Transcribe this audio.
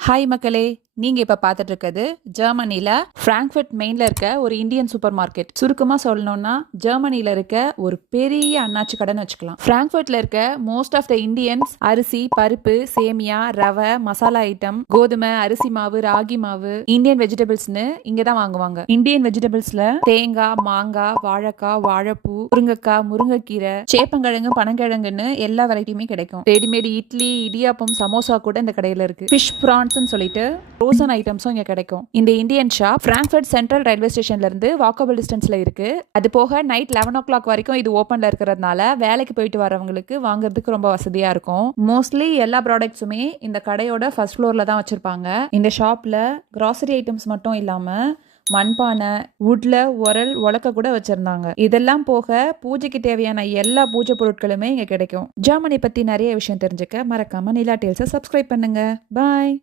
Hi மக்களே, நீங்க இப்ப பார்த்துட்டு இருக்கிறது ஜெர்மனில பிராங்க்ஃபர்ட் மெயின்ல இருக்க ஒரு இந்தியன் சூப்பர் மார்க்கெட். சுருக்கமா சொல்லணும்னா ஜெர்மனில இருக்க ஒரு பெரிய அண்ணாச்சி கடைன்னு வச்சுக்கலாம். பிராங்க்ஃபர்ட்ல இருக்க மோஸ்ட் ஆஃப் த இந்தியன்ஸ் அரிசி, பருப்பு, சேமியா, ரவை, மசாலா ஐட்டம், கோதுமை, அரிசி மாவு, ராகி மாவு, இந்தியன் வெஜிடபிள்ஸ்னு இங்க தான் வாங்குவாங்க. இந்தியன் வெஜிடபிள்ஸ்ல தேங்காய், மாங்காய், வாழைக்காய், வாழைப்பூ, முருங்கைக்காய், முருங்கைக்கீரை, சேப்பங்கிழங்கு, பனங்கிழங்குன்னு எல்லா வெரைட்டியுமே கிடைக்கும். ரெடிமேட் இட்லி, இடியாப்பம், சமோசா கூட இந்த கடையில இருக்கு. ஃபிஷ் பிரான்ஸ்னு சொல்லிட்டு ஃப்ரோசன் ஐட்டம்ஸும் இங்க கிடைக்கும். இந்த Indian shop Frankfurt central railway ஸ்டேஷன்ல இருந்து வாக்கபிள் டிஸ்டன்ஸ்ல இருக்கு. அது போக நைட் 11 o'clock வரைக்கும் இது ஓப்பன்ல இருக்கிறதுனால வேலைக்கு போயிட்டு வரவங்களுக்கு வாங்குறதுக்கு ரொம்ப வசதியா இருக்கும். மோஸ்ட்லி எல்லா ப்ராடக்ட்ஸுமே இந்த கடையோட ஃபர்ஸ்ட் ஃப்ளோர்ல தான் வச்சிருப்பாங்க. இந்த ஷாப்ல கிராசரி ஐட்டம்ஸ் மட்டும் இல்லாம மண்பானை, வுட்ல உரல், உலக்க கூட வச்சிருந்தாங்க. இதெல்லாம் போக பூஜைக்கு தேவையான எல்லா பூஜை பொருட்களுமே இங்க கிடைக்கும். ஜெர்மனி பத்தி நிறைய விஷயம் தெரிஞ்சுக்க மறக்காம நிலா டேல்ஸை சப்ஸ்கிரைப் பண்ணுங்க. பாய்.